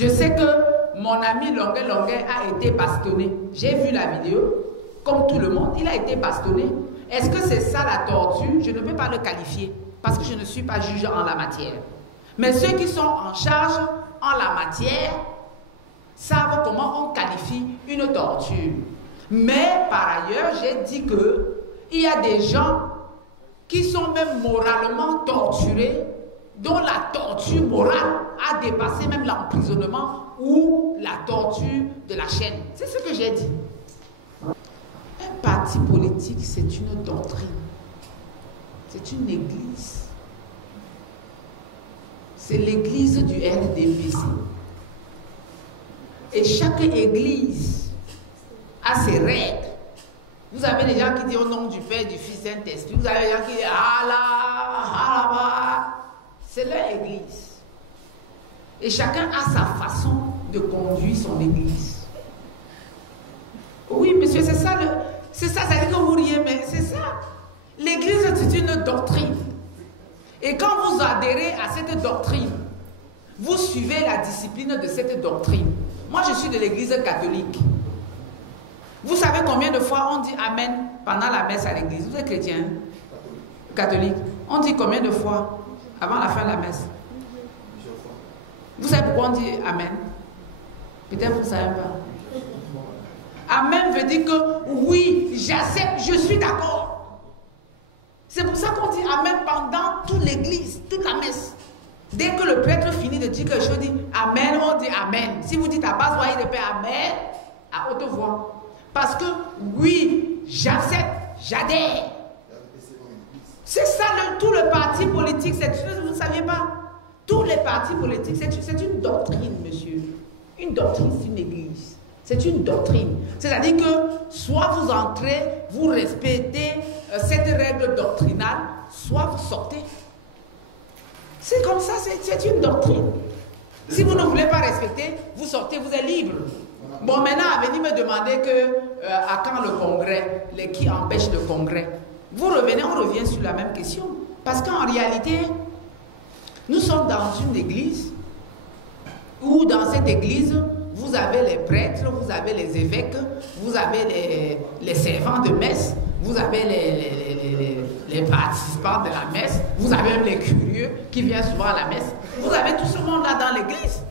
Je sais que mon ami Longuet a été bastonné. J'ai vu la vidéo, comme tout le monde, il a été bastonné. Est-ce que c'est ça la torture? Je ne peux pas le qualifier, parce que je ne suis pas juge en la matière. Mais ceux qui sont en charge en la matière savent comment on qualifie une torture. Mais par ailleurs, j'ai dit qu'il y a des gens qui sont même moralement torturés, dont la torture morale a dépassé même l'emprisonnement ou la torture de la chaîne. C'est ce que j'ai dit. Un parti politique, c'est une doctrine. C'est une église. C'est l'église du RDPC. Et chaque église a ses règles. Vous avez des gens qui disent au nom du Père, du Fils, Saint-Esprit. Vous avez des gens qui disent Allah. C'est leur église. Et chacun a sa façon de conduire son église. Oui, monsieur, c'est ça. C'est ça, ça dit que vous riez, mais c'est ça. L'église, c'est une doctrine. Et quand vous adhérez à cette doctrine, vous suivez la discipline de cette doctrine. Moi, je suis de l'église catholique. Vous savez combien de fois on dit Amen pendant la messe à l'église? Vous êtes chrétien? Catholique. On dit combien de fois avant la fin de la messe? Vous savez pourquoi on dit Amen? Peut-être vous ne savez pas. Amen veut dire que oui, j'accepte, je suis d'accord. C'est pour ça qu'on dit Amen pendant toute l'église, toute la messe. Dès que le prêtre finit de dire quelque chose, dit Amen, on dit Amen. Si vous dites à basse voix, il répète Amen à haute voix. Parce que oui, j'accepte, j'adhère. C'est ça tout le parti politique. Vous ne saviez pas? Tous les partis politiques, c'est une doctrine, monsieur. Une doctrine, c'est une église. C'est une doctrine. C'est-à-dire que soit vous entrez, vous respectez cette règle doctrinale, soit vous sortez. C'est comme ça, c'est une doctrine. Si vous ne voulez pas respecter, vous sortez, vous êtes libre. Bon, maintenant, à venir me demander à quand le congrès, qui empêche le congrès. Vous revenez, on revient sur la même question. Parce qu'en réalité, nous sommes dans une église où dans cette église, vous avez les prêtres, vous avez les évêques, vous avez les servants de messe, vous avez les participants de la messe, vous avez même les curieux qui viennent souvent à la messe. Vous avez tout ce monde-là dans l'église.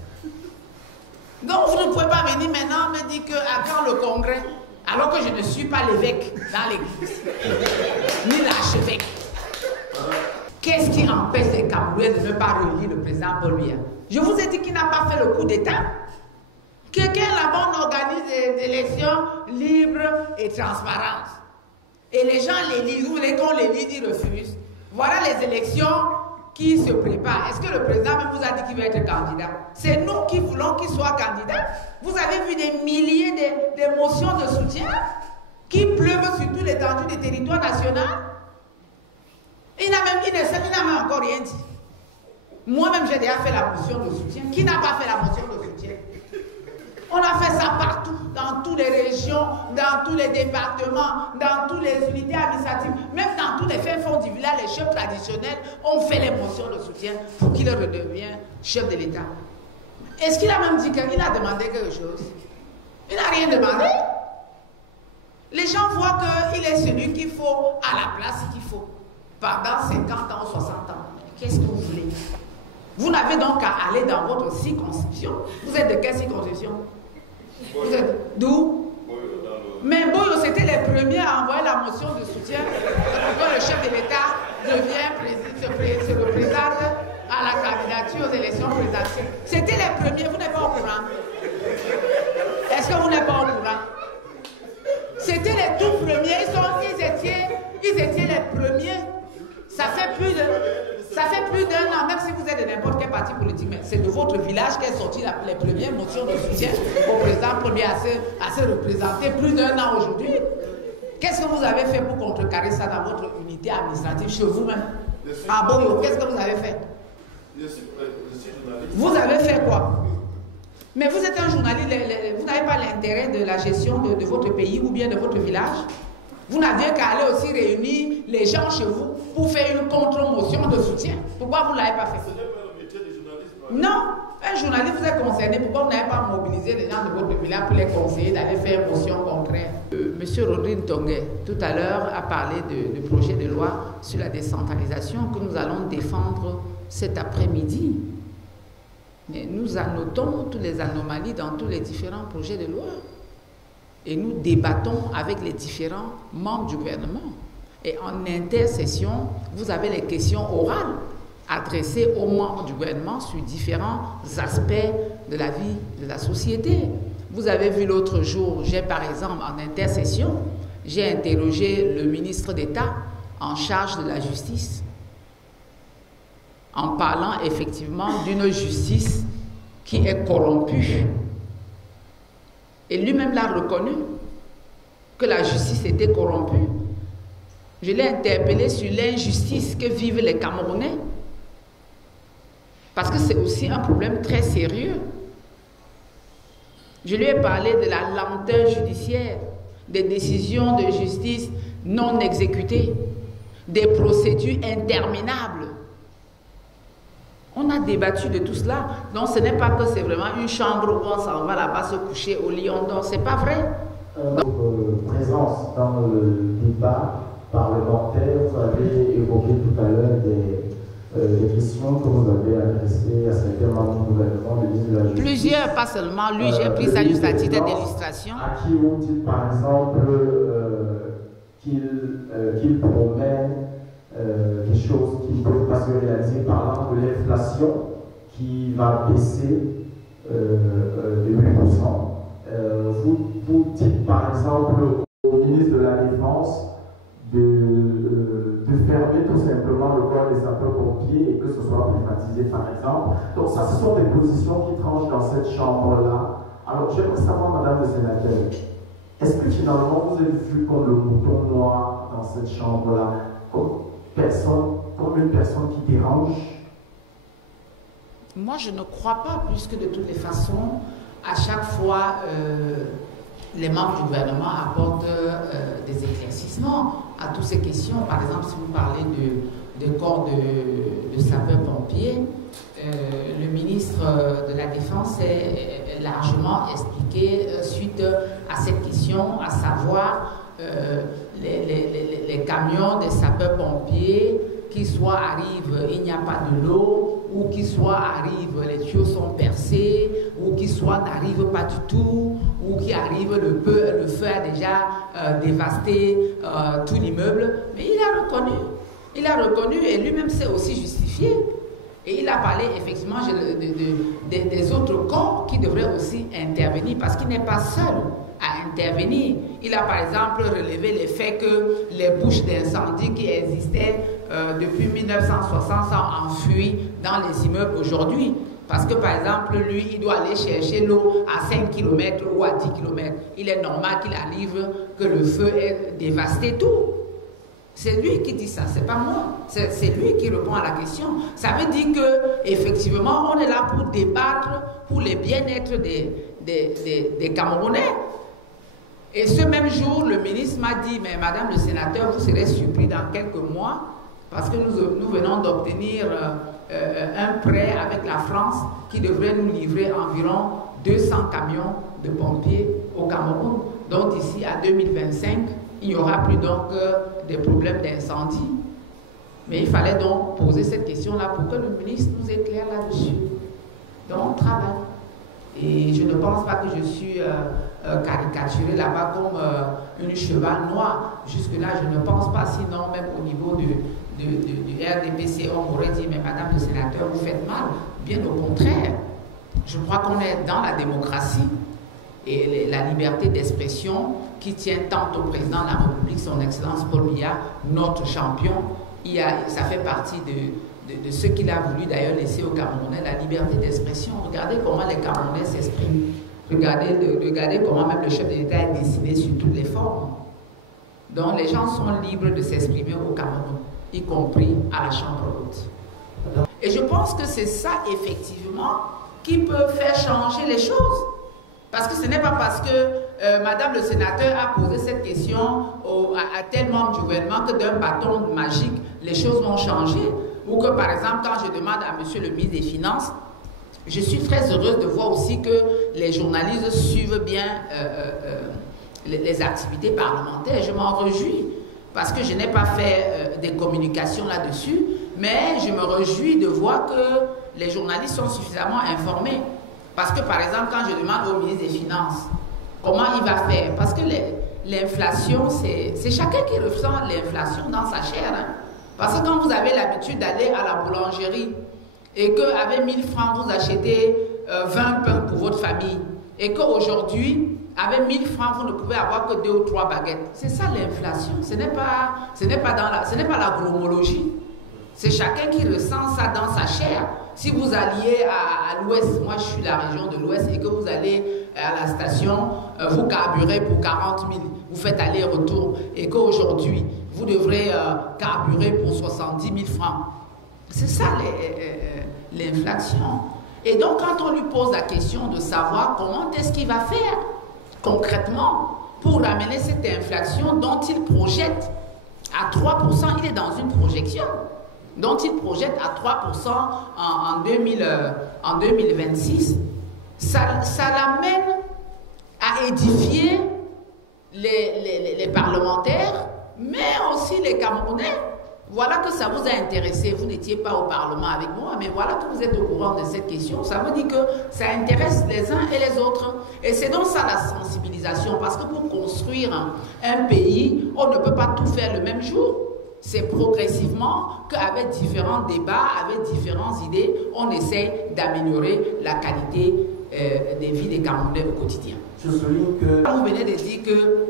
Donc vous ne pouvez pas venir maintenant me dire qu'à quand le congrès, alors que je ne suis pas l'évêque dans l'église, ni l'archevêque. Qu'est-ce qui empêche les Camerounais de ne pas relire le président Paul Biya? Je vous ai dit qu'il n'a pas fait le coup d'État. Quelqu'un là-bas organise des élections libres et transparentes. Et les gens les lisent. Vous voulez qu'on les lise, ils refusent. Voilà les élections qui se préparent. Est-ce que le président même vous a dit qu'il va être candidat? C'est nous qui voulons qu'il soit candidat. Vous avez vu des milliers de motions de soutien qui pleuvent sur toute l'étendue des territoires nationaux. Il n'a même encore rien dit. Moi-même, j'ai déjà fait la motion de soutien. Qui n'a pas fait la motion de soutien? On a fait ça partout, dans toutes les régions, dans tous les départements, dans toutes les unités administratives, même dans tous les fins fonds du village, les chefs traditionnels ont fait les motions de soutien pour qu'il redevienne chef de l'État. Est-ce qu'il a même dit qu'il a demandé quelque chose? Il n'a rien demandé. Les gens voient qu'il est celui qu'il faut à la place qu'il faut pendant 50 ans ou 60 ans. Qu'est-ce que vous voulez? Vous n'avez donc qu'à aller dans votre circonscription. Vous êtes de quelle circonscription? Vous êtes d'où? Mais Boyo, c'était les premiers à envoyer la motion de soutien pour que le chef de l'État se représente à la candidature aux élections présidentielles. C'était les premiers, vous n'êtes pas au courant? Est-ce que vous n'êtes pas au courant? C'était les tout premiers, ils étaient les premiers. Ça fait plus d'un an, même si vous êtes de n'importe quel parti politique, mais c'est de votre village qu'est sorti les premières motions de soutien au président premier à se représenter plus d'un an aujourd'hui. Qu'est-ce que vous avez fait pour contrecarrer ça dans votre unité administrative chez vous-même? Ah bon, qu'est-ce que vous avez fait? Vous avez fait quoi? Mais vous êtes un journaliste, vous n'avez pas l'intérêt de la gestion de votre pays ou bien de votre village? Vous n'aviez qu'à aller aussi réunir les gens chez vous pour faire une contre-motion de soutien. Pourquoi vous ne l'avez pas fait? Non. Un journaliste vous est concerné, pourquoi vous n'avez pas mobilisé les gens de votre village pour les conseiller d'aller faire motion contraire? Monsieur Rodrigue Tonguet, tout à l'heure, a parlé de projet de loi sur la décentralisation que nous allons défendre cet après-midi. Mais nous annotons toutes les anomalies dans tous les différents projets de loi. Et nous débattons avec les différents membres du gouvernement. Et en intercession, vous avez les questions orales adressées aux membres du gouvernement sur différents aspects de la vie de la société. Vous avez vu l'autre jour, j'ai par exemple en intercession, j'ai interrogé le ministre d'État en charge de la justice, en parlant effectivement d'une justice qui est corrompue. Et lui-même l'a reconnu, que la justice était corrompue. Je l'ai interpellé sur l'injustice que vivent les Camerounais. Parce que c'est aussi un problème très sérieux. Je lui ai parlé de la lenteur judiciaire, des décisions de justice non exécutées, des procédures interminables. On a débattu de tout cela. Donc ce n'est pas que c'est vraiment une chambre où on s'en va là-bas se coucher au lit, on dort. C'est pas vrai. Votre présence dans le débat parlementaire, vous avez évoqué tout à l'heure des questions que vous avez adressées à certains membres du gouvernement, le ministre de la Justice. Plusieurs, pas seulement lui, j'ai pris ça juste à titre d'illustration. À qui vous dites par exemple qu'il promet des choses qui ne peuvent pas se réaliser, parlant de l'inflation qui va baisser de 8%. Vous dites par exemple au ministre de la Défense de fermer tout simplement le corps des sapeurs-pompiers et que ce soit privatisé par exemple. Donc ça, ce sont des positions qui tranchent dans cette chambre-là. Alors j'aimerais savoir, Madame le Sénateur, est-ce que finalement vous êtes vu comme le mouton noir dans cette chambre-là, comme une personne qui dérange? Moi, je ne crois pas, puisque de toutes les façons, à chaque fois, les membres du gouvernement apportent des éclaircissements à toutes ces questions. Par exemple, si vous parlez de corps de sapeurs-pompiers, le ministre de la Défense est largement expliqué suite à cette question, à savoir les camions des sapeurs-pompiers qui soit arrivent, il n'y a pas de l'eau, ou qui soit arrivent, les tuyaux sont percés, ou qui soit n'arrivent pas du tout, ou qui arrivent, le feu a déjà dévasté tout l'immeuble. Mais il a reconnu et lui-même s'est aussi justifié. Et il a parlé effectivement des autres corps qui devraient aussi intervenir, parce qu'il n'est pas seul à intervenir. Il a par exemple relevé le fait que les bouches d'incendie qui existaient depuis 1960 sont enfouies dans les immeubles aujourd'hui. Parce que par exemple, lui, il doit aller chercher l'eau à 5 km ou à 10 km. Il est normal qu'il arrive que le feu ait dévasté tout. C'est lui qui dit ça, c'est pas moi. C'est lui qui répond à la question. Ça veut dire qu'effectivement, on est là pour débattre pour le bien-être des Camerounais. Et ce même jour, le ministre m'a dit, mais Madame le Sénateur, vous serez surpris dans quelques mois, parce que nous venons d'obtenir un prêt avec la France qui devrait nous livrer environ 200 camions de pompiers au Cameroun. Donc d'ici à 2025, il n'y aura plus donc des problèmes d'incendie. Mais il fallait donc poser cette question-là pour que le ministre nous éclaire là-dessus. Donc on travaille. Et je ne pense pas que je suis caricaturée là-bas comme une cheval noire. Jusque-là, je ne pense pas, sinon même au niveau du RDPC, on m'aurait dit, mais Madame le Sénateur, vous faites mal. Bien au contraire. Je crois qu'on est dans la démocratie et la liberté d'expression qui tient tant au président de la République, son Excellence Paul Biya, notre champion. Ça fait partie de ce qu'il a voulu d'ailleurs laisser aux Camerounais, la liberté d'expression. Regardez comment les Camerounais s'expriment. Regardez comment même le chef de l'État est décidé sur toutes les formes. Donc les gens sont libres de s'exprimer au Cameroun, y compris à la Chambre haute. Et je pense que c'est ça effectivement qui peut faire changer les choses. Parce que ce n'est pas parce que Madame le Sénateur a posé cette question à tel membre du gouvernement que d'un bâton magique, les choses vont changer. Ou que par exemple, quand je demande à Monsieur le ministre des Finances, Je suis très heureuse de voir aussi que les journalistes suivent bien les activités parlementaires. Je m'en réjouis parce que je n'ai pas fait des communications là-dessus, mais je me réjouis de voir que les journalistes sont suffisamment informés. Parce que par exemple, quand je demande au ministre des Finances comment il va faire, parce que l'inflation, c'est chacun qui ressent l'inflation dans sa chair. Hein. Parce que quand vous avez l'habitude d'aller à la boulangerie et qu'avec 1000 francs, vous achetez 20 pains pour votre famille, et qu'aujourd'hui, avec 1000 francs, vous ne pouvez avoir que 2 ou 3 baguettes. C'est ça l'inflation. Ce n'est pas la gromologie. C'est chacun qui ressent ça dans sa chair. Si vous alliez à l'ouest, moi je suis de la région de l'ouest, et que vous allez à la station, vous carburez pour 40 000, vous faites aller-retour, et qu'aujourd'hui, vous devrez carburer pour 70 000 francs. C'est ça l'inflation. Et donc quand on lui pose la question de savoir comment est-ce qu'il va faire concrètement pour ramener cette inflation dont il projette à 3%, il est dans une projection, dont il projette à 3% en 2026, ça l'amène à édifier les parlementaires, mais aussi les Camerounais. Voilà que ça vous a intéressé. Vous n'étiez pas au Parlement avec moi, mais voilà que vous êtes au courant de cette question. Ça veut dire que ça intéresse les uns et les autres. Et c'est donc ça la sensibilisation, parce que pour construire un pays, on ne peut pas tout faire le même jour. C'est progressivement qu'avec différents débats, avec différentes idées, on essaie d'améliorer la qualité des vies des Camerounais au quotidien. Je souligne que... Vous venez de dire que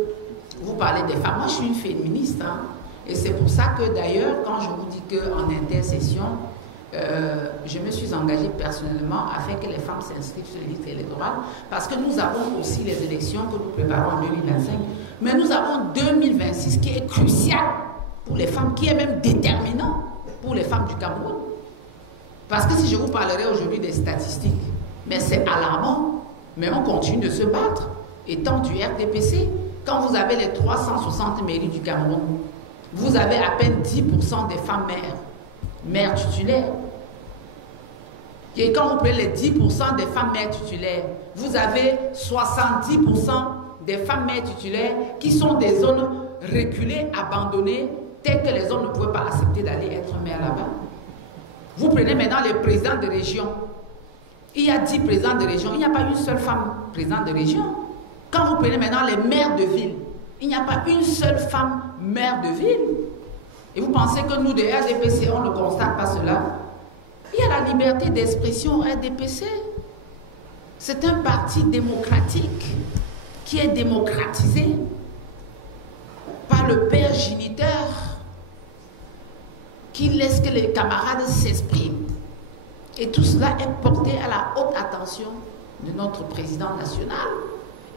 vous parlez des femmes. Moi, je suis une féministe, hein. Et c'est pour ça que d'ailleurs, quand je vous dis qu'en intercession, je me suis engagée personnellement à faire que les femmes s'inscrivent sur les listes électorales, parce que nous avons aussi les élections que nous préparons en 2025, mais nous avons 2026 qui est crucial pour les femmes, qui est même déterminant pour les femmes du Cameroun. Parce que si je vous parlerai aujourd'hui des statistiques, mais c'est alarmant, mais on continue de se battre. Étant du RDPC, quand vous avez les 360 mairies du Cameroun, vous avez à peine 10% des femmes mères titulaires. Et quand vous prenez les 10% des femmes mères titulaires, vous avez 70% des femmes mères titulaires qui sont des zones reculées, abandonnées, telles que les hommes ne pouvaient pas accepter d'aller être mères là-bas. Vous prenez maintenant les présidents de région. Il y a 10 présidents de région, il n'y a pas une seule femme présidente de région. Quand vous prenez maintenant les maires de ville, il n'y a pas une seule femme maire de ville. Et vous pensez que nous, de RDPC, on ne constate pas cela? Il y a la liberté d'expression RDPC. C'est un parti démocratique qui est démocratisé par le père géniteur qui laisse que les camarades s'expriment. Et tout cela est porté à la haute attention de notre président national.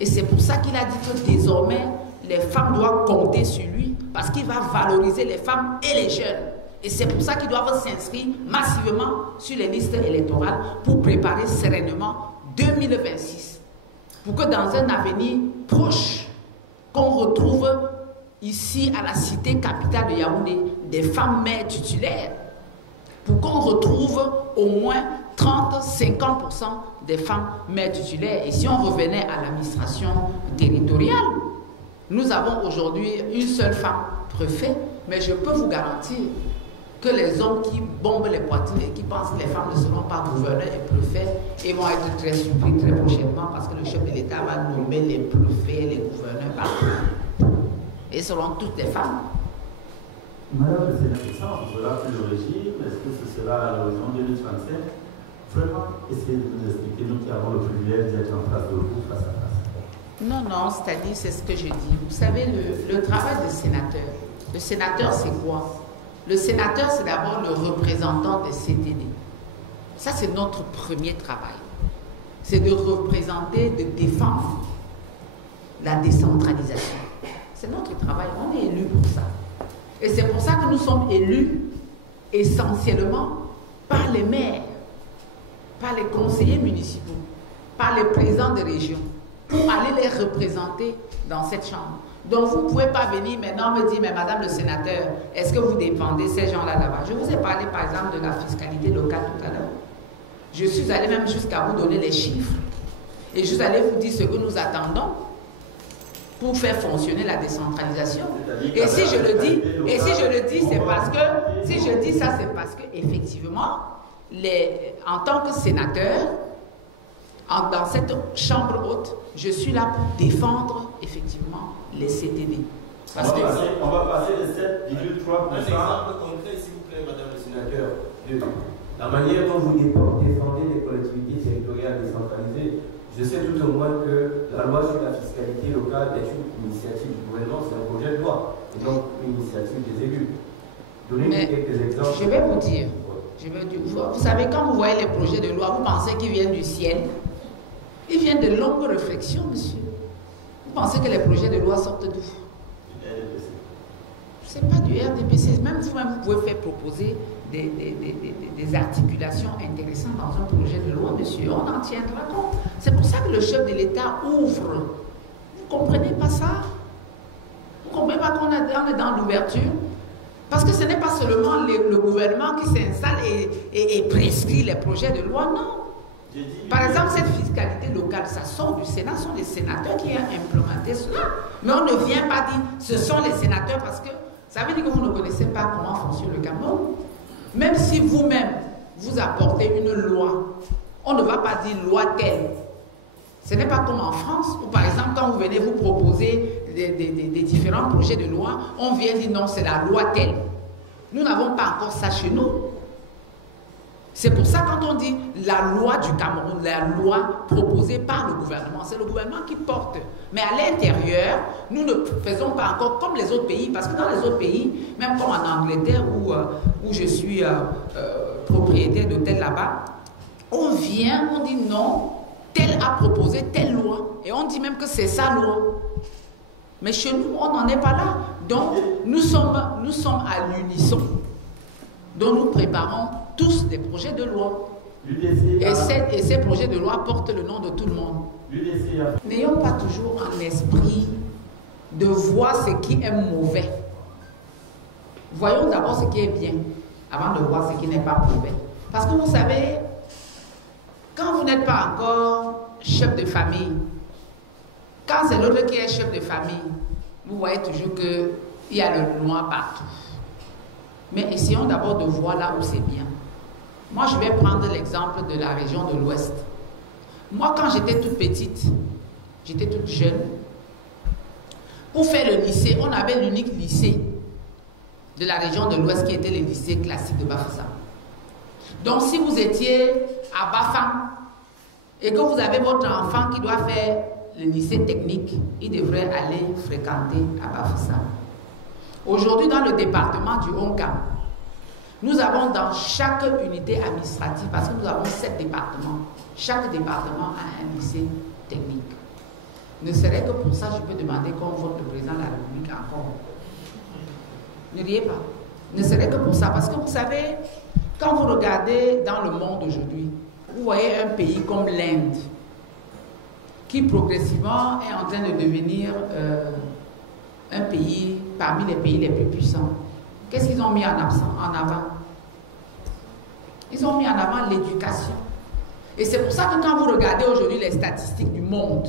Et c'est pour ça qu'il a dit que désormais, les femmes doivent compter sur lui, parce qu'il va valoriser les femmes et les jeunes. Et c'est pour ça qu'ils doivent s'inscrire massivement sur les listes électorales pour préparer sereinement 2026. Pour que dans un avenir proche, qu'on retrouve ici à la cité capitale de Yaoundé des femmes mères titulaires, pour qu'on retrouve au moins 30-50% des femmes mères titulaires. Et si on revenait à l'administration territoriale, nous avons aujourd'hui une seule femme préfet, mais je peux vous garantir que les hommes qui bombent les poitrines et qui pensent que les femmes ne seront pas gouverneurs et préfets, ils vont être très surpris très prochainement, parce que le chef de l'État va nommer les préfets, les gouverneurs partout. Et ce seront toutes des femmes. Madame le sénateur, on verra plus le régime, est-ce que ce sera à l'horizon 2027? Vraiment, essayez de nous expliquer, nous qui avons le privilège d'être en face de vous, face à face. Non, c'est-à-dire, c'est ce que je dis. Vous savez, le travail de sénateur, le sénateur, c'est quoi? Le sénateur, c'est d'abord le représentant des CTD. Ça, c'est notre premier travail. C'est de représenter, de défendre la décentralisation. C'est notre travail. On est élus pour ça. Et c'est pour ça que nous sommes élus essentiellement par les maires, par les conseillers municipaux, par les présidents de région, pour aller les représenter dans cette chambre. Donc vous ne pouvez pas venir maintenant me dire, mais madame le sénateur, est-ce que vous défendez ces gens-là là-bas? Je vous ai parlé par exemple de la fiscalité locale tout à l'heure. Je suis allé même jusqu'à vous donner les chiffres. Et je suis allé vous dire ce que nous attendons pour faire fonctionner la décentralisation. Et si je le dis, c'est parce que, si je dis ça, c'est parce que effectivement, en tant que sénateur, dans cette chambre haute, je suis là pour défendre effectivement les CTD. On va passer de 7,3%. Un exemple concret, s'il vous plaît, madame le sénateur, de la manière dont vous défendez les collectivités territoriales décentralisées. Je sais tout au moins que la loi sur la fiscalité locale est une initiative du gouvernement, c'est un projet de loi, et donc une initiative des élus. Donnez-nous quelques exemples. Je vais vous dire, vous savez, quand vous voyez les projets de loi, vous pensez qu'ils viennent du ciel. Ils viennent de longues réflexions, monsieur. Vous pensez que les projets de loi sortent d'où? Ce n'est pas du RDPC. Même vous-même, vous pouvez faire proposer des articulations intéressantes dans un projet de loi, monsieur. On en tiendra compte. C'est pour ça que le chef de l'État ouvre. Vous ne comprenez pas ça? Vous ne comprenez pas qu'on est dans l'ouverture? Parce que ce n'est pas seulement le gouvernement qui s'installe et prescrit les projets de loi, non. Par exemple, cette fiscalité locale, ça sort du Sénat, ce sont les sénateurs qui ont implémenté cela. Mais on ne vient pas dire ce sont les sénateurs parce que ça veut dire que vous ne connaissez pas comment fonctionne le Cameroun. Même si vous-même, vous apportez une loi, on ne va pas dire loi telle. Ce n'est pas comme en France, où par exemple, quand vous venez vous proposer des différents projets de loi, on vient dire non, c'est la loi telle. Nous n'avons pas encore ça chez nous. C'est pour ça quand on dit la loi du Cameroun, la loi proposée par le gouvernement, c'est le gouvernement qui porte. Mais à l'intérieur, nous ne faisons pas encore comme les autres pays, parce que dans les autres pays, même comme en Angleterre où je suis propriétaire d'hôtel là-bas, on vient, on dit non, tel a proposé telle loi, et on dit même que c'est sa loi. Mais chez nous, on n'en est pas là. Donc, nous sommes à l'unisson. Donc, nous préparons tous des projets de loi. Et ces projets de loi portent le nom de tout le monde. N'ayons pas toujours en esprit de voir ce qui est mauvais. Voyons d'abord ce qui est bien, avant de voir ce qui n'est pas mauvais. Parce que vous savez, quand vous n'êtes pas encore chef de famille, quand c'est l'autre qui est chef de famille, vous voyez toujours qu'il y a le noir partout. Mais essayons d'abord de voir là où c'est bien. Moi, je vais prendre l'exemple de la région de l'Ouest. Moi, quand j'étais toute petite, j'étais toute jeune, pour faire le lycée, on avait l'unique lycée de la région de l'Ouest qui était le lycée classique de Bafoussam. Donc, si vous étiez à Bafang et que vous avez votre enfant qui doit faire le lycée technique, il devrait aller fréquenter à Bafoussam. Aujourd'hui, dans le département du Onka, nous avons dans chaque unité administrative, parce que nous avons 7 départements, chaque département a un lycée technique. Ne serait que pour ça, je peux demander qu'on vote le président de la République encore. Ne riez pas. Ne serait que pour ça, parce que vous savez, quand vous regardez dans le monde aujourd'hui, vous voyez un pays comme l'Inde, qui progressivement est en train de devenir un pays parmi les pays les plus puissants. Qu'est-ce qu'ils ont mis en avant? Ils ont mis en avant l'éducation. Et c'est pour ça que quand vous regardez aujourd'hui les statistiques du monde,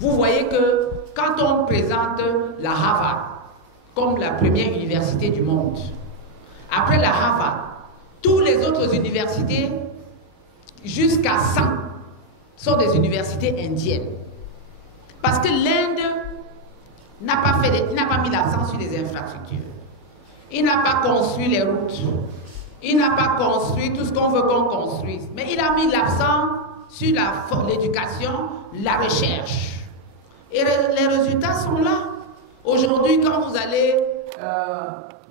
vous voyez que quand on présente la Harvard comme la première université du monde, après la Harvard, toutes les autres universités, jusqu'à 100, sont des universités indiennes. Parce que l'Inde n'a pas mis l'accent sur les infrastructures. Il n'a pas construit les routes. Il n'a pas construit tout ce qu'on veut qu'on construise. Mais il a mis l'accent sur l'éducation, la recherche. Et les résultats sont là. Aujourd'hui, quand vous allez,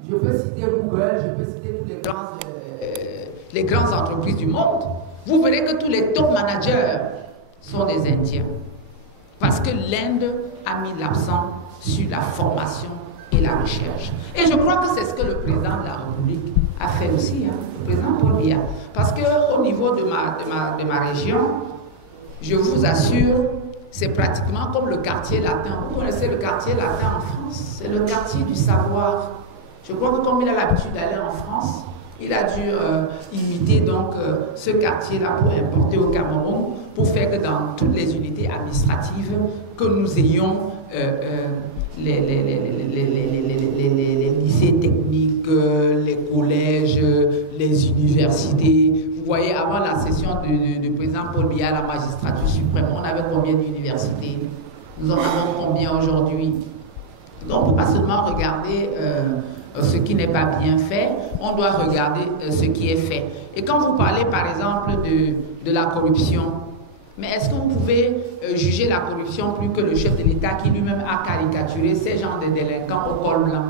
je peux citer Google, je peux citer toutes les grandes entreprises du monde, vous verrez que tous les top managers sont des Indiens. Parce que l'Inde a mis l'accent sur la formation et la recherche. Et je crois que c'est ce que le président de la République a fait aussi, hein, le président Paul Biya. Parce qu'au niveau de ma région, je vous assure, c'est pratiquement comme le quartier latin. Vous connaissez le quartier latin en France? C'est le quartier du savoir. Je crois que comme il a l'habitude d'aller en France, Il a dû imiter donc ce quartier-là pour importer au Cameroun, pour faire que dans toutes les unités administratives, que nous ayons les lycées techniques, les collèges, les universités. Vous voyez, avant la session du président Paul Biya à la magistrature suprême, on avait combien d'universités? Nous en avons combien aujourd'hui? Donc, on ne peut pas seulement regarder ce qui n'est pas bien fait, on doit regarder ce qui est fait. Et quand vous parlez, par exemple, de la corruption, mais est-ce que vous pouvez juger la corruption plus que le chef de l'État qui lui-même a caricaturé ces gens de délinquants au col blanc?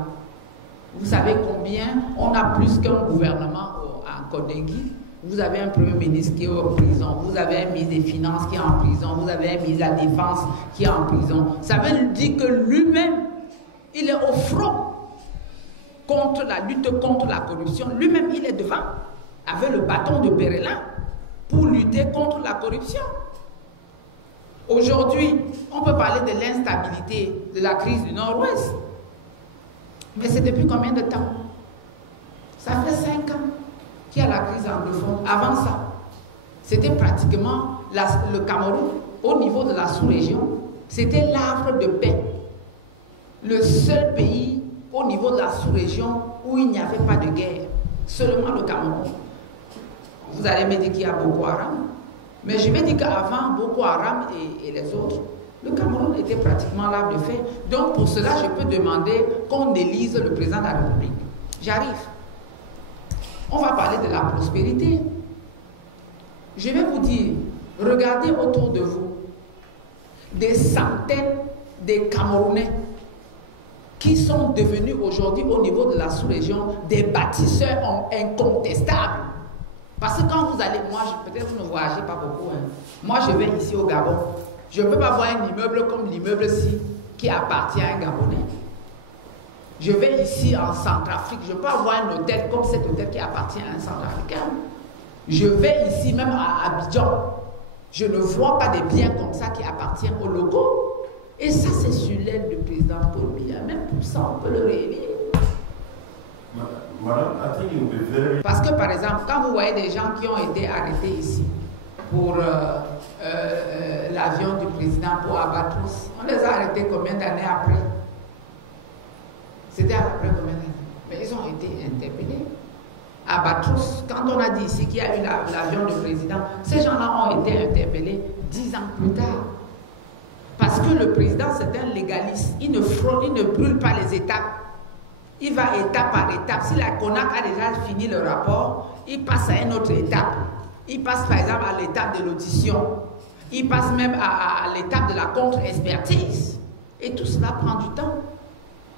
Vous savez combien on a plus qu'un gouvernement à Kodengui? Vous avez un premier ministre qui est en prison, vous avez un ministre des Finances qui est en prison, vous avez un ministre de la Défense qui est en prison. Ça veut dire que lui-même, il est au front contre la lutte contre la corruption. Lui-même, il est devant, avec le bâton de Berlin, pour lutter contre la corruption. Aujourd'hui, on peut parler de l'instabilité de la crise du Nord-Ouest. Mais c'est depuis combien de temps? Ça fait 5 ans qu'il y a la crise anglophone. Avant ça, c'était pratiquement le Cameroun, au niveau de la sous-région, c'était l'havre de paix. Le seul pays au niveau de la sous-région où il n'y avait pas de guerre. Seulement le Cameroun. Vous allez me dire qu'il y a Boko Haram. Mais je vais dire qu'avant Boko Haram et les autres, le Cameroun était pratiquement l'arbre de fer. Donc pour cela, je peux demander qu'on élise le président de la République. J'arrive. On va parler de la prospérité. Je vais vous dire, regardez autour de vous, des centaines de Camerounais qui sont devenus aujourd'hui au niveau de la sous-région des bâtisseurs incontestables. Parce que quand vous allez, moi, peut-être vous ne voyagez pas beaucoup, hein. Moi je vais ici au Gabon, je ne peux pas voir un immeuble comme l'immeuble-ci qui appartient à un Gabonais. Je vais ici en Centrafrique, je peux avoir un hôtel comme cet hôtel qui appartient à un Centrafricain. Je vais ici même à Abidjan, je ne vois pas des biens comme ça qui appartiennent aux locaux. Et ça, c'est sur l'aide du président Paul Biya. Même pour ça, on peut le réélire. Parce que, par exemple, quand vous voyez des gens qui ont été arrêtés ici pour l'avion du président pour Abatros, on les a arrêtés combien d'années après? C'était après combien d'années? Mais ils ont été interpellés. Abatros, quand on a dit ici qu'il y a eu l'avion du président, ces gens-là ont été interpellés 10 ans plus tard. Parce que le président, c'est un légaliste. Il ne fraude, il ne brûle pas les étapes. Il va étape par étape. Si la CONAC a déjà fini le rapport, il passe à une autre étape. Il passe par exemple à l'étape de l'audition. Il passe même à l'étape de la contre-expertise. Et tout cela prend du temps.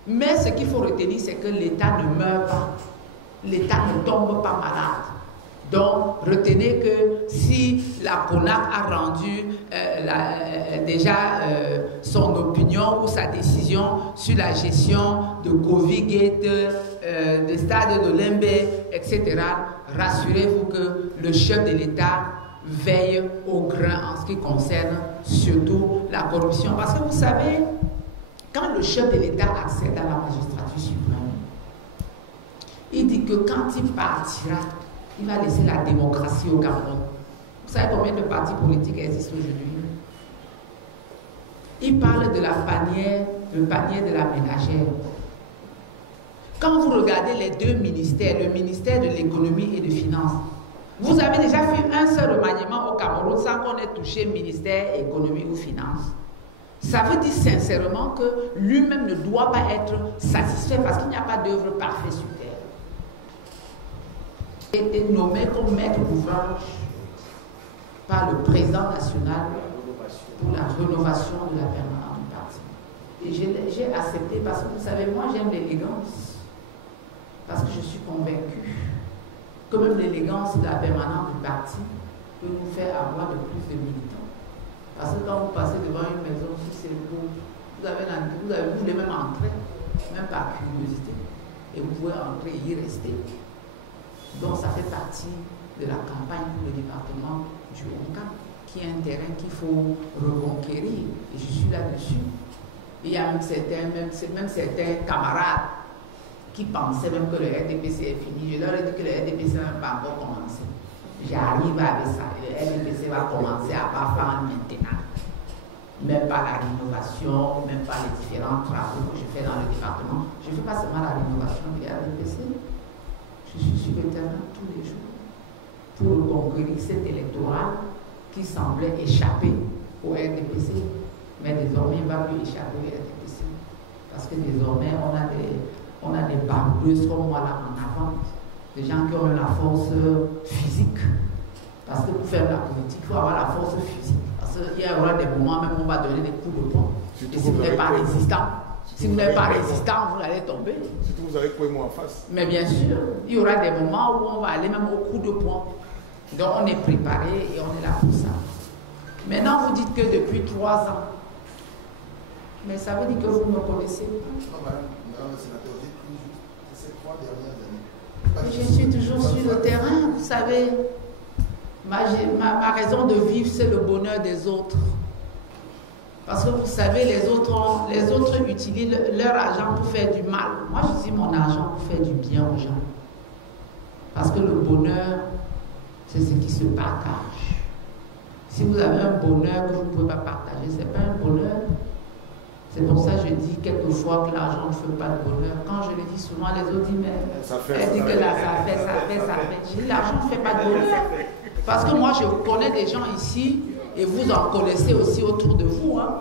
Mais ce qu'il faut retenir, c'est que l'État ne meurt pas. L'État ne tombe pas malade. Donc, retenez que si la CONAC a rendu son opinion ou sa décision sur la gestion de Covid-Gate, de stade de Lembe, etc., rassurez-vous que le chef de l'État veille au grain en ce qui concerne surtout la corruption. Parce que vous savez, quand le chef de l'État accède à la magistrature suprême, il dit que quand il partira, il va laisser la démocratie au Cameroun. Vous savez combien de partis politiques existent aujourd'hui? Il parle de le panier de la ménagère. Quand vous regardez les deux ministères, le ministère de l'économie et des finances, vous avez déjà fait un seul remaniement au Cameroun sans qu'on ait touché ministère économie ou finances. Ça veut dire sincèrement que lui-même ne doit pas être satisfait parce qu'il n'y a pas d'œuvre parfaite sur terre. Il a été nommé comme maître d'ouvrage par le président national pour la rénovation de la permanence du parti. Et j'ai accepté parce que vous savez, moi j'aime l'élégance. Parce que je suis convaincue que même l'élégance de la permanence du parti peut nous faire avoir de plus de militants. Parce que quand vous passez devant une maison, si c'est beau, vous voulez même entrer, même par curiosité, et vous pouvez entrer et y rester. Donc ça fait partie de la campagne pour le département du Onka, qui est un terrain qu'il faut reconquérir. Et je suis là-dessus. Il y a même certains camarades qui pensaient même que le RDPC est fini. Je leur ai dit que le RDPC n'a pas encore commencé. J'arrive avec ça. Le RDPC va commencer à pas faire maintenant. Même pas la rénovation, même pas les différents travaux que je fais dans le département. Je ne fais pas seulement la rénovation du RDPC. Je suis sur le terrain tous les jours pour conquérir cet électorat qui semblait échapper au RDPC. Mais désormais, il ne va plus échapper au RDPC. Parce que désormais, on a des baroudeuses comme moi là en avant. Des gens qui ont la force physique. Parce que pour faire la politique, il faut avoir la force physique. Parce qu'il y aura des moments, même on va donner des coups de poing. Et si vous n'êtes pas résistant, vous allez tomber. Surtout vous avez quoi moi en face. Mais bien sûr, il y aura des moments où on va aller même au coup de poing. Donc on est préparé et on est là pour ça. Maintenant, vous dites que depuis 3 ans. Mais ça veut dire que vous me connaissez. Non, madame le sénateur, dites ces 3 dernières années. Je suis toujours sur le terrain, vous savez. Ma raison de vivre, c'est le bonheur des autres. Parce que vous savez, les autres utilisent leur argent pour faire du mal. Moi, j'utilise mon argent pour faire du bien aux gens. Parce que le bonheur, c'est ce qui se partage. Si vous avez un bonheur que vous ne pouvez pas partager, ce n'est pas un bonheur. C'est pour ça que je dis quelquefois que l'argent ne fait pas de bonheur. Quand je le dis souvent, les autres disent, mais elle dit que là, ça fait. Je dis, l'argent ne fait pas de bonheur. Parce que moi, je connais des gens ici, et vous en connaissez aussi autour de vous, hein,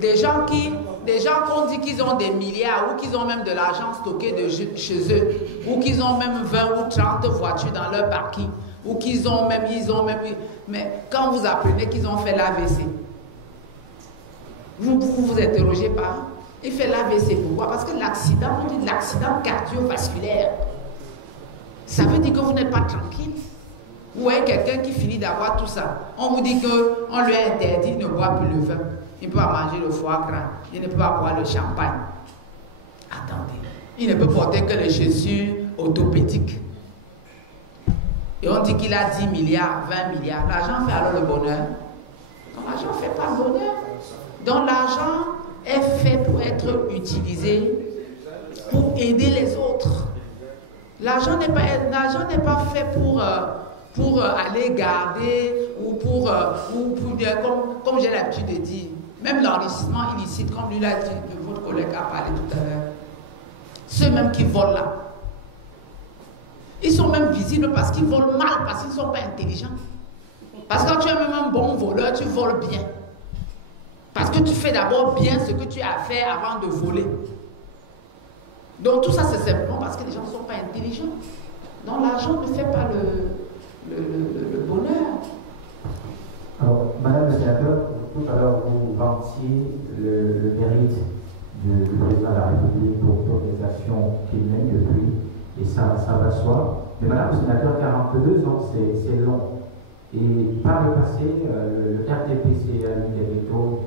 des gens qu'on dit qu'ils ont des milliards, ou qu'ils ont même de l'argent stocké chez eux, ou qu'ils ont même 20 ou 30 voitures dans leur parking, ou qu'ils ont même, mais quand vous apprenez qu'ils ont fait l'AVC, vous interrogez pas. Il fait l'AVC, pourquoi? Parce que l'accident, on dit l'accident cardiovasculaire, ça veut dire que vous n'êtes pas tranquille. Vous voyez quelqu'un qui finit d'avoir tout ça, on vous dit qu'on lui a interdit de ne boire plus le vin, il ne peut pas manger le foie gras, il ne peut pas boire le champagne. Attendez, il ne peut porter que les chaussures orthopédiques. Et on dit qu'il a 10 milliards, 20 milliards. L'argent fait alors le bonheur. Donc l'argent ne fait pas le bonheur. Donc l'argent est fait pour être utilisé pour aider les autres. L'argent n'est pas fait pour aller garder ou pour dire, comme j'ai l'habitude de dire, même l'enrichissement illicite, comme lui l'a dit, que votre collègue a parlé tout à l'heure. Ceux même qui volent là, ils sont même visibles parce qu'ils volent mal, parce qu'ils ne sont pas intelligents. Parce que quand tu es même un bon voleur, tu voles bien. Parce que tu fais d'abord bien ce que tu as fait avant de voler. Donc tout ça, c'est simplement parce que les gens ne sont pas intelligents. Donc l'argent ne fait pas le bonheur. Alors, Madame le sénateur, tout à l'heure, vous vantiez le mérite du président de la République pour toutes les actions qu'il mène depuis, et ça va de soi. Mais Madame le sénateur, 42 ans, c'est long. Et par le passé, le RDPC a eu des méthodes.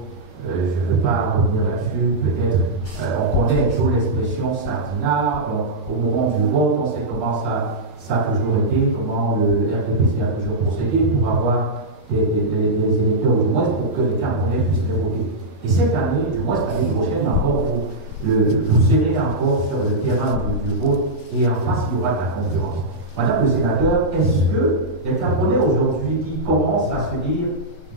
Je ne veux pas revenir là-dessus, peut-être on connaît toujours l'expression sardinard, donc au moment du vote, on sait comment ça a toujours été, comment le RDPC a toujours procédé pour avoir des électeurs, du moins pour que les Camerounais puissent les voter. Et cette année, du moins l'année prochaine, encore pour serrer encore sur le terrain du vote, et en face, il y aura de la concurrence. Madame le sénateur, est-ce que les Camerounais aujourd'hui qui commencent à se dire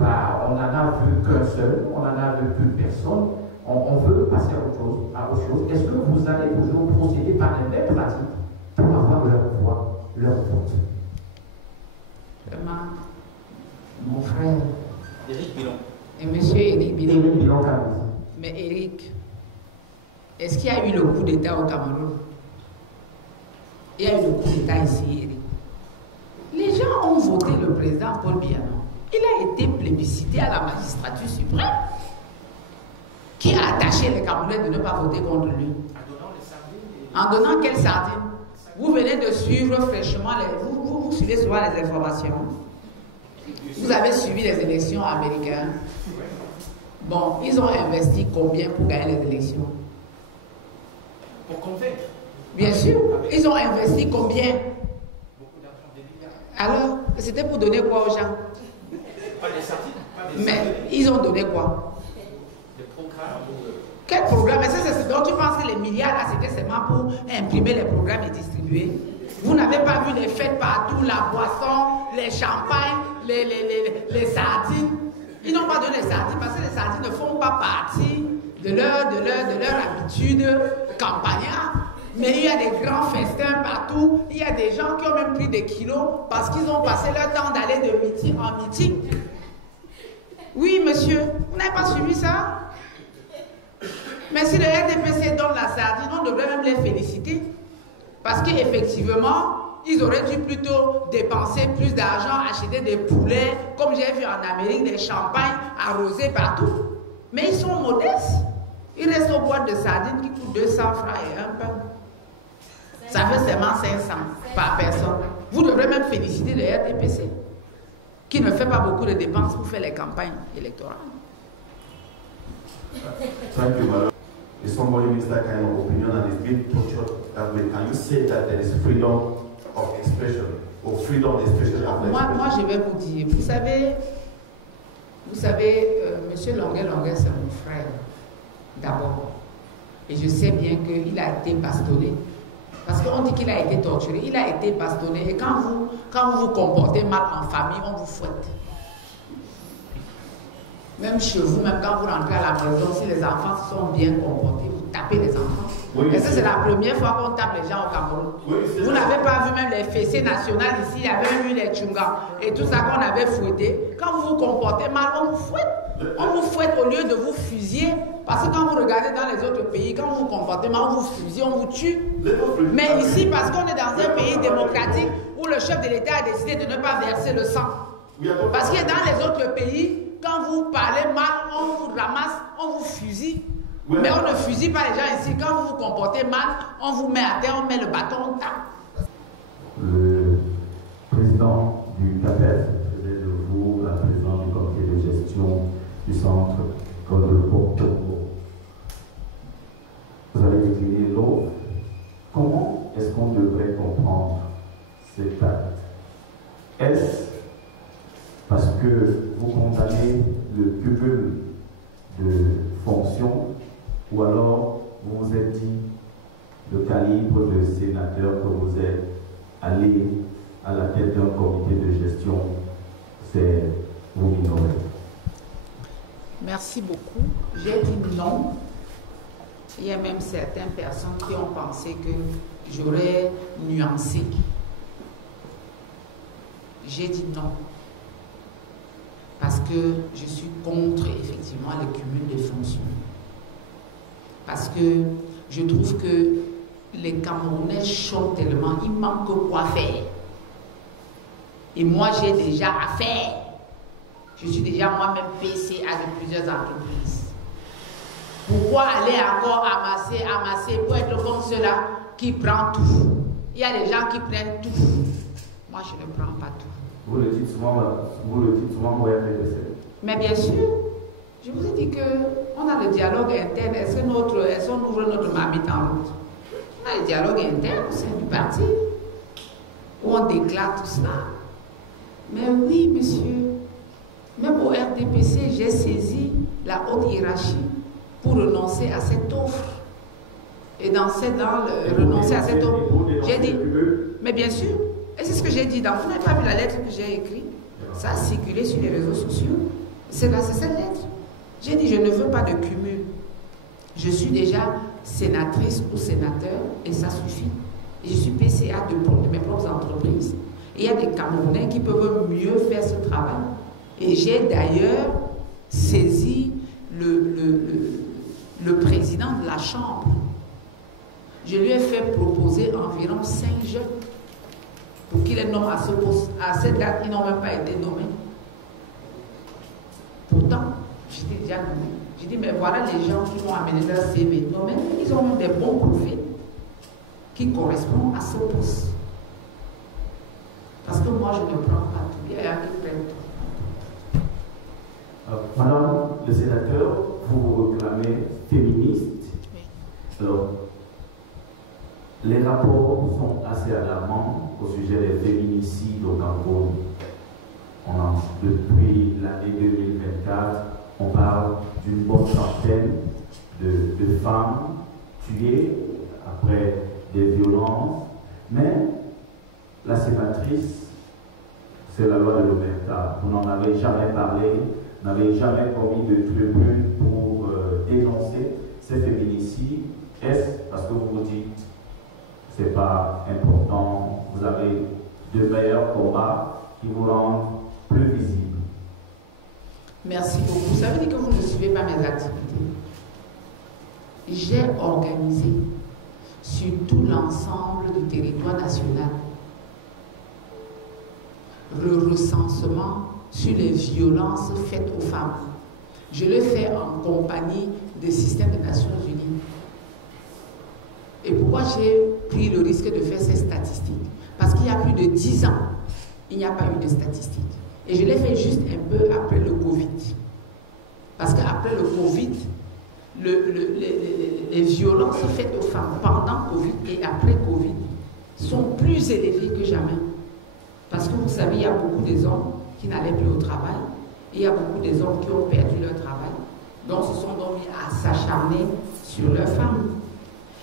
on n'en a vu qu'un seul, on n'en a vu plus personne, on veut passer à autre chose. Est-ce que vous allez toujours procéder par les mêmes pratiques pour avoir leur voix, leur vote? Vraiment, mon frère. Éric Bilon. Et monsieur Éric Bilon. Éric Bilon. Mais Éric, est-ce qu'il y a eu le coup d'État au Cameroun? Il y a eu le coup d'État ici, Éric. Les gens ont voté le président Paul Biya. Il a été plébiscité à la magistrature suprême, qui a attaché les Camerounais de ne pas voter contre lui. En donnant quelle sardine? Vous venez de suivre fraîchement, vous suivez souvent les informations. Vous avez suivi les élections américaines. Bon, ils ont investi combien pour gagner les élections? Pour convaincre. Bien sûr, ils ont investi combien? Beaucoup d'argent, des milliards. Alors, c'était pour donner quoi aux gens? Pas des sardines, pas des Mais ils ont donné quoi? Des programmes. Quel programme? Donc tu penses que les milliards là, c'était seulement pour imprimer les programmes et distribuer? Vous n'avez pas vu les fêtes partout, la boisson, les champagnes, les sardines? Ils n'ont pas donné les sardines parce que les sardines ne font pas partie de leur habitude campagnarde. Mais il y a des grands festins partout. Il y a des gens qui ont même pris des kilos parce qu'ils ont passé leur temps d'aller de meeting en meeting. Oui, monsieur, vous n'avez pas suivi ça? Mais si le RDPC donne la sardine, on devrait même les féliciter. Parce qu'effectivement, ils auraient dû plutôt dépenser plus d'argent, acheter des poulets, comme j'ai vu en Amérique, des champagnes arrosés partout. Mais ils sont modestes. Ils restent aux boîtes de sardines qui coûtent 200 francs et un pain. Ça fait seulement 500 par personne. Vous devrez même féliciter le RDPC, qui ne fait pas beaucoup de dépenses pour faire les campagnes électorales. Thank you, madam. If somebody needs that kind of opinion and is being tortured that way, can you say that there is freedom of expression or freedom of expression? Moi, je vais vous dire, vous savez, M. Longuet, c'est mon frère, d'abord. Et je sais bien qu'il a été bastonné. Parce qu'on dit qu'il a été torturé. Il a été bastonné. Et quand vous vous comportez mal en famille, on vous fouette. Même chez vous, même quand vous rentrez à la maison, si les enfants se sont bien comportés, vous tapez les enfants. Oui, et ça, c'est la première fois qu'on tape les gens au Cameroun. Oui, vous n'avez pas vu même les fessées nationales ici, il y avait même eu les tchungas et tout ça qu'on avait fouetté. Quand vous vous comportez mal, on vous fouette. On vous fouette au lieu de vous fusiller. Parce que quand vous regardez dans les autres pays, quand vous vous comportez mal, on vous fusille, on vous tue. Mais ici, parce qu'on est dans un pays démocratique où le chef de l'État a décidé de ne pas verser le sang. Parce que dans les autres pays, quand vous parlez mal, on vous ramasse, on vous fusille. Mais on ne fusille pas les gens ici. Quand vous vous comportez mal, on vous met à terre, on met le bâton, on tape. Le président du CAPES, faisait de vous la présidente du comité de gestion du centre de Togo. Vous avez décliné l'autre. Comment est-ce qu'on devrait comprendre cet acte? Est-ce parce que vous condamnez le cumul de fonctions ou alors vous vous êtes dit le calibre de sénateur que vous êtes allé à la tête d'un comité de gestion, c'est vous minorer? Merci beaucoup. J'ai dit non. Il y a même certaines personnes qui ont pensé que j'aurais nuancé. J'ai dit non. Parce que je suis contre effectivement le cumul des fonctions. Parce que je trouve que les Camerounais chantent tellement, il manque quoi faire. Et moi j'ai déjà à faire. Je suis déjà moi-même PCA de plusieurs entreprises. Pourquoi aller encore amasser pour être comme ceux-là qui prennent tout? Il y a des gens qui prennent tout. Moi je ne prends pas tout. Vous le dites souvent au RDPC. Mais bien sûr, je vous ai dit qu'on a le dialogue interne. Est-ce qu'on ouvre notre marmite en route? On a le dialogue interne au sein du parti, où on déclare tout cela. Mais oui, monsieur, même au RDPC, j'ai saisi la haute hiérarchie pour renoncer à cette offre. Et renoncer à cette offre, j'ai dit, mais bien sûr. Et c'est ce que j'ai dit. Vous n'avez pas vu la lettre que j'ai écrite? Ça a circulé sur les réseaux sociaux. C'est cette lettre. J'ai dit, je ne veux pas de cumul. Je suis déjà sénatrice ou sénateur et ça suffit. Et je suis PCA de mes propres entreprises. Et il y a des Camerounais qui peuvent mieux faire ce travail. Et j'ai d'ailleurs saisi le président de la Chambre. Je lui ai fait proposer environ 5 jeunes pour qu'il les nomme à ce poste. À cette date, ils n'ont même pas été nommés. Pourtant, j'étais déjà nommé. J'ai dit, mais voilà les gens qui vont amener leur CV nommés. Ils ont même des bons profils qui correspondent à ce poste. Parce que moi, je ne prends pas tout. Il y a qui prennent tout. Madame le sénateur, vous vous réclamez féministe. Oui. Alors, les rapports sont assez alarmants au sujet des féminicides au Cameroun. Depuis l'année 2024, on parle d'une bonne centaine de femmes tuées après des violences, mais la sénatrice, c'est la loi de l'Omerta. Vous n'en avez jamais parlé, n'avez jamais commis de tribune pour dénoncer ces féminicides. Est-ce parce que vous vous dites c'est pas important, vous avez de meilleurs combats qui vous rendent plus visibles? Merci beaucoup. Ça veut dire que vous ne suivez pas mes activités. J'ai organisé sur tout l'ensemble du territoire national le recensement sur les violences faites aux femmes. Je le fais en compagnie des systèmes des Nations Unies. Et pourquoi j'ai pris le risque de faire ces statistiques? Parce qu'il y a plus de 10 ans, il n'y a pas eu de statistiques. Et je l'ai fait juste un peu après le Covid. Parce qu'après le Covid, les violences faites aux femmes pendant Covid et après Covid sont plus élevées que jamais. Parce que vous savez, il y a beaucoup des hommes qui n'allaient plus au travail. Et il y a beaucoup des hommes qui ont perdu leur travail. Donc, se sont donc mis à s'acharner sur leurs femmes.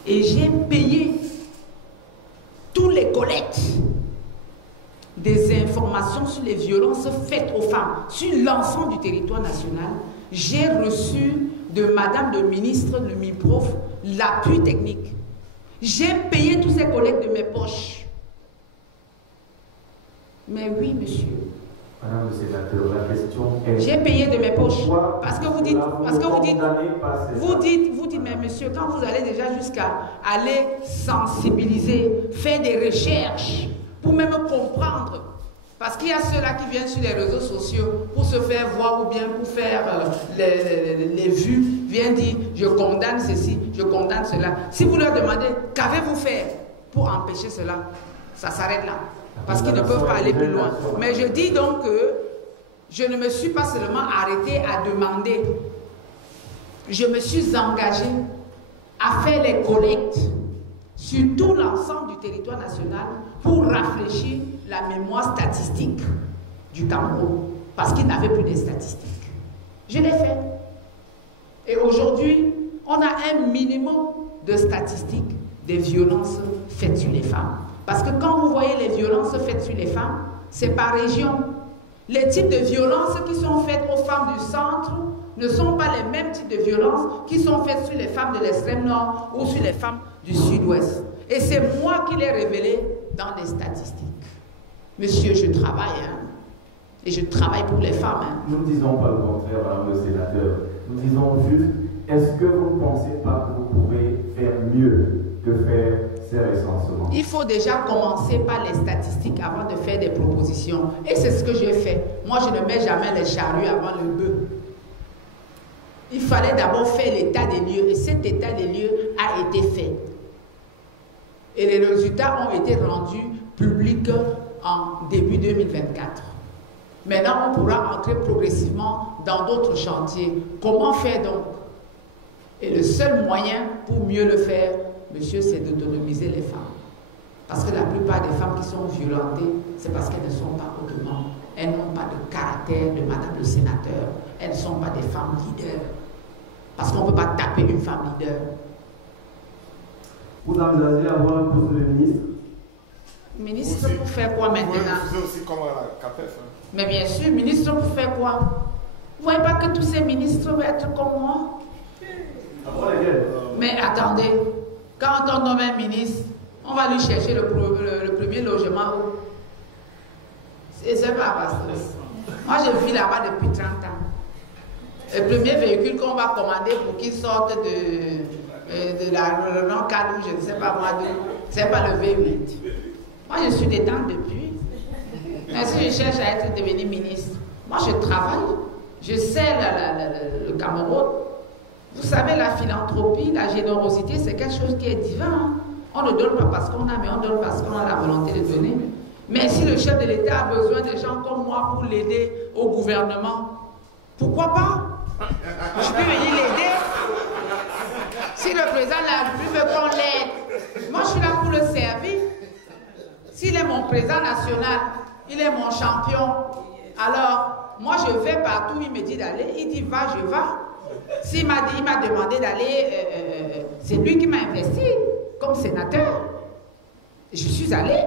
Et j'ai payé tous les collectes des informations sur les violences faites aux femmes sur l'ensemble du territoire national. J'ai reçu de Madame le ministre de MIPROF l'appui technique. J'ai payé tous ces collectes de mes poches. Mais oui, monsieur. Madame le sénateur, la question est... J'ai payé de mes poches. Parce que vous dites, mais monsieur, quand vous allez déjà jusqu'à aller sensibiliser, faire des recherches, pour même comprendre, parce qu'il y a ceux-là qui viennent sur les réseaux sociaux pour se faire voir ou bien pour faire les vues, viennent dire, je condamne ceci, je condamne cela. Si vous leur demandez, qu'avez-vous fait pour empêcher cela, ça s'arrête là. Parce qu'ils ne peuvent pas aller plus loin. Mais je dis donc que je ne me suis pas seulement arrêtée à demander. Je me suis engagée à faire les collectes sur tout l'ensemble du territoire national pour rafraîchir la mémoire statistique du Cameroun. Parce qu'il n'avait plus de statistiques. Je l'ai fait. Et aujourd'hui, on a un minimum de statistiques des violences faites sur les femmes. Parce que quand vous voyez les violences faites sur les femmes, c'est par région. Les types de violences qui sont faites aux femmes du centre ne sont pas les mêmes types de violences qui sont faites sur les femmes de l'extrême nord ou sur les femmes du sud-ouest. Et c'est moi qui l'ai révélé dans les statistiques. Monsieur, je travaille, hein, et je travaille pour les femmes. Hein. Nous ne disons pas le contraire, madame le sénateur. Nous disons juste, est-ce que vous ne pensez pas que vous pouvez faire mieux que faire ces recensements? Il faut déjà commencer par les statistiques avant de faire des propositions. Et c'est ce que j'ai fait. Moi, je ne mets jamais les charrues avant le bœuf. Il fallait d'abord faire l'état des lieux. Et cet état des lieux a été fait. Et les résultats ont été rendus publics en début 2024. Maintenant, on pourra entrer progressivement dans d'autres chantiers. Comment faire donc? Et le seul moyen pour mieux le faire, monsieur, c'est d'autonomiser les femmes. Parce que la plupart des femmes qui sont violentées, c'est parce qu'elles ne sont pas autonomes. Elles n'ont pas de caractère de madame le sénateur. Elles ne sont pas des femmes leaders. Parce qu'on ne peut pas taper une femme leader. Vous envisagez avoir un poste de ministre? Ministre pour faire quoi maintenant? Vous aussi comme la CAPEF. Hein. Mais bien sûr, ministre pour faire quoi? Vous ne voyez pas que tous ces ministres vont être comme moi? Mais attendez, quand on nomme un ministre, on va lui chercher le premier logement où? C'est pas parce moi je vis là-bas depuis 30 ans. Le premier véhicule qu'on va commander pour qu'il sorte de la Renault 4 ou je ne sais pas moi, c'est pas le V8. Moi je suis dedans depuis. Mais si je cherche à être devenu ministre, moi je travaille, je sais le Cameroun. Vous savez, la philanthropie, la générosité, c'est quelque chose qui est divin. Hein? On ne donne pas parce qu'on a, mais on donne parce qu'on a la volonté de donner. Mais si le chef de l'État a besoin de gens comme moi pour l'aider au gouvernement, pourquoi pas? Je peux venir l'aider. Si le président de la République veut qu'on l'aide, moi je suis là pour le servir. S'il est mon président national, il est mon champion, alors moi je vais partout, il me dit d'aller, il dit va, je vais. S'il m'a demandé d'aller, c'est lui qui m'a investi comme sénateur. Je suis allée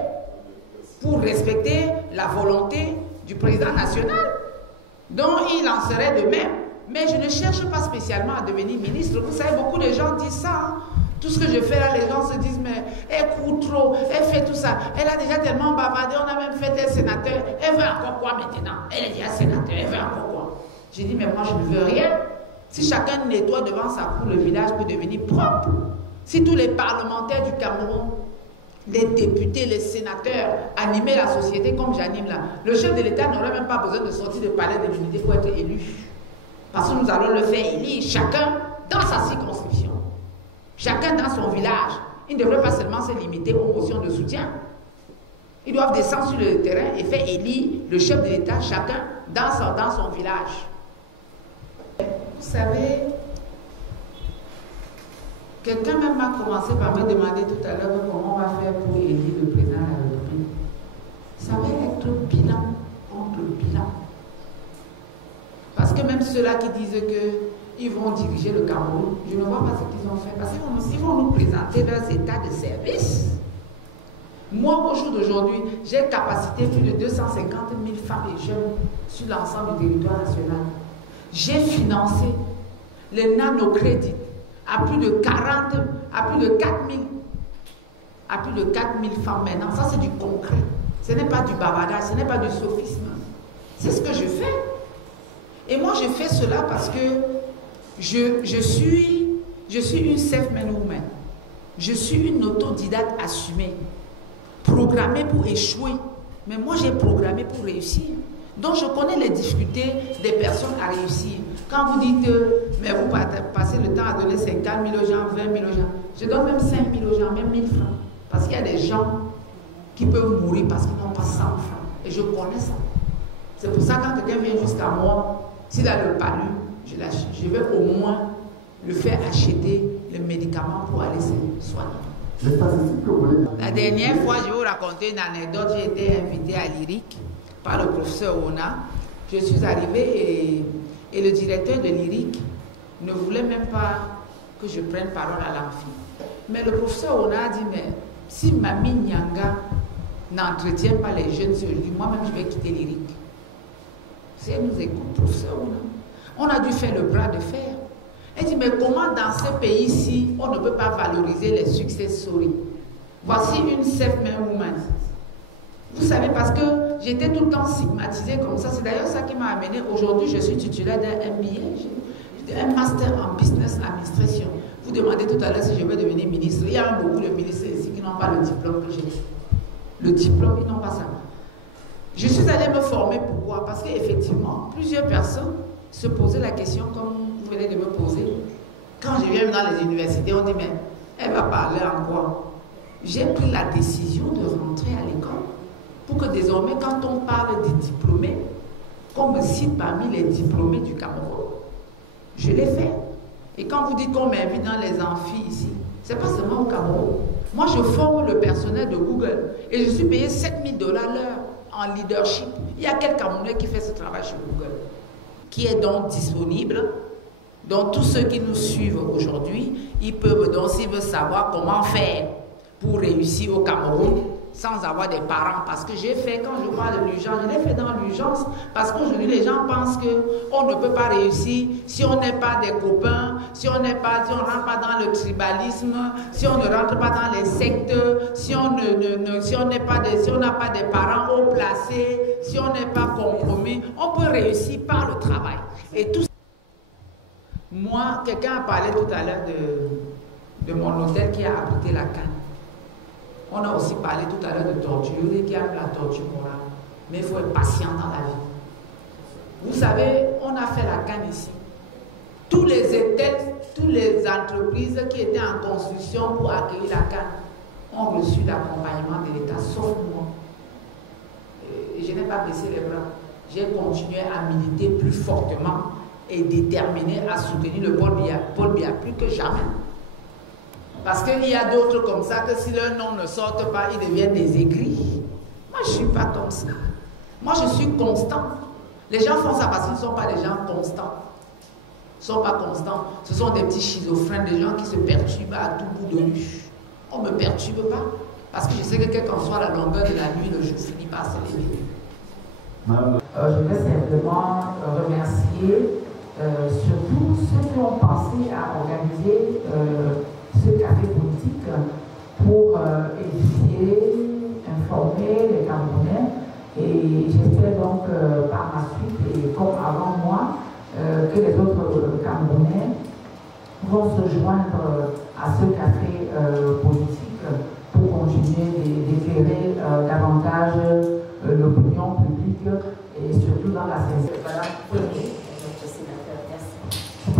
pour respecter la volonté du président national, dont il en serait de même. Mais je ne cherche pas spécialement à devenir ministre. Vous savez, beaucoup de gens disent ça. Hein? Tout ce que je fais là, les gens se disent, mais elle court trop, elle fait tout ça. Elle a déjà tellement bavardé, on a même fait elle sénateur. Elle veut encore quoi maintenant? Elle est déjà sénateur, elle veut encore quoi? J'ai dit, mais moi je ne veux rien. Si chacun nettoie devant sa cour, le village peut devenir propre. Si tous les parlementaires du Cameroun, les députés, les sénateurs animaient la société comme j'anime là, le chef de l'État n'aurait même pas besoin de sortir du palais de l'unité pour être élu. Parce que nous allons le faire élire, chacun dans sa circonscription, chacun dans son village. Ils ne devraient pas seulement se limiter aux motions de soutien. Ils doivent descendre sur le terrain et faire élire le chef de l'État, chacun dans son village. Vous savez, quelqu'un même a commencé par me demander tout à l'heure comment on va faire pour élire le président de la République. Ça va être bilan contre bilan. Parce que même ceux-là qui disent qu'ils vont diriger le Cameroun, je ne vois pas ce qu'ils ont fait. Parce qu'ils vont nous présenter leurs états de service. Moi, au jour d'aujourd'hui, j'ai capacité plus de 250 000 femmes et jeunes sur l'ensemble du territoire national. J'ai financé les nanocrédits à plus de 4 000 femmes maintenant. Ça, c'est du concret. Ce n'est pas du bavardage, ce n'est pas du sophisme. C'est ce que je fais. Et moi, je fais cela parce que je suis une self-made woman. Je suis une autodidacte assumée, programmée pour échouer. Mais moi, j'ai programmé pour réussir. Donc, je connais les difficultés des personnes à réussir. Quand vous dites, mais vous passez le temps à donner 50 000 aux gens, 20 000 aux gens, je donne même 5 000 aux gens, même 1000 francs. Parce qu'il y a des gens qui peuvent mourir parce qu'ils n'ont pas 100 francs. Et je connais ça. C'est pour ça que quand quelqu'un vient jusqu'à moi, s'il a le palu, je vais au moins le faire acheter le médicament pour aller se soigner. La dernière fois, je vais vous raconter une anecdote. J'ai été invitée à l'IRIC par le professeur Ona. Je suis arrivée et le directeur de l'IRIC ne voulait même pas que je prenne parole à l'amphi. Mais le professeur Ona a dit, mais si Mami Nyanga n'entretient pas les jeunes sur lui, moi-même je vais quitter l'IRIC. Si elle nous écoute, professeur Ona, on a dû faire le bras de fer. Elle dit, mais comment dans ce pays-ci, on ne peut pas valoriser les success stories? Voici une self-made woman. Vous savez, parce que j'étais tout le temps stigmatisée comme ça. C'est d'ailleurs ça qui m'a amenée. Aujourd'hui, je suis titulaire d'un MBA, un master en business administration. Vous demandez tout à l'heure si je veux devenir ministre. Il y a beaucoup de ministres ici qui n'ont pas le diplôme que j'ai. Le diplôme, ils n'ont pas ça. Je suis allée me former. Pourquoi? Parce qu'effectivement, plusieurs personnes se posaient la question comme vous venez de me poser. Quand je viens dans les universités, on dit, mais elle va parler en quoi? J'ai pris la décision de rentrer à l'école pour que désormais, quand on parle des diplômés, qu'on me cite parmi les diplômés du Cameroun. Je l'ai fait. Et quand vous dites qu'on m'invite dans les amphis ici, ce n'est pas seulement au Cameroun. Moi, je forme le personnel de Google et je suis payé 7 000 $ l'heure en leadership. Il y a quel Camerounais qui fait ce travail chez Google, qui est donc disponible. Donc, tous ceux qui nous suivent aujourd'hui, ils peuvent donc, s'ils veulent savoir comment faire pour réussir au Cameroun, sans avoir des parents, parce que j'ai fait, quand je parle de l'urgence, je l'ai fait dans l'urgence, parce qu'aujourd'hui les gens pensent qu'on ne peut pas réussir si on n'est pas des copains, si on ne rentre pas dans le tribalisme, si on ne rentre pas dans les sectes, si on n'a pas des parents haut placés, si on n'est pas compromis, on peut réussir par le travail. Et tout ça. Moi, quelqu'un a parlé tout à l'heure de mon hôtel qui a abrité la canne. On a aussi parlé tout à l'heure de torture, qui a la torture morale. Mais il faut être patient dans la vie. Vous savez, on a fait la canne ici. Tous les entreprises qui étaient en construction pour accueillir la canne ont reçu l'accompagnement de l'État, sauf moi. Et je n'ai pas baissé les bras. J'ai continué à militer plus fortement et déterminé à soutenir le Paul Biya plus que jamais. Parce qu'il y a d'autres comme ça que si leur nom ne sortent pas, ils deviennent des aigris. Moi, je ne suis pas comme ça. Moi, je suis constant. Les gens font ça parce qu'ils ne sont pas des gens constants. sont pas constants. Ce sont des petits schizophrènes, des gens qui se perturbent à tout bout de rue. On ne me perturbe pas. Parce que je sais que quelle qu'en soit la longueur de la nuit, le jour finit par se lever. Je vais simplement remercier surtout ceux qui ont pensé à organiser ce café politique pour éduquer, informer les Camerounais. Et j'espère donc par la suite, et comme avant moi, que les autres Camerounais vont se joindre à ce café politique pour continuer d'éclairer davantage l'opinion publique et surtout dans la sincérité. Voilà, premier, notre sénateur, merci.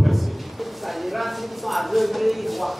Merci. Ça ira, s'ils sont aveugles, ils voient.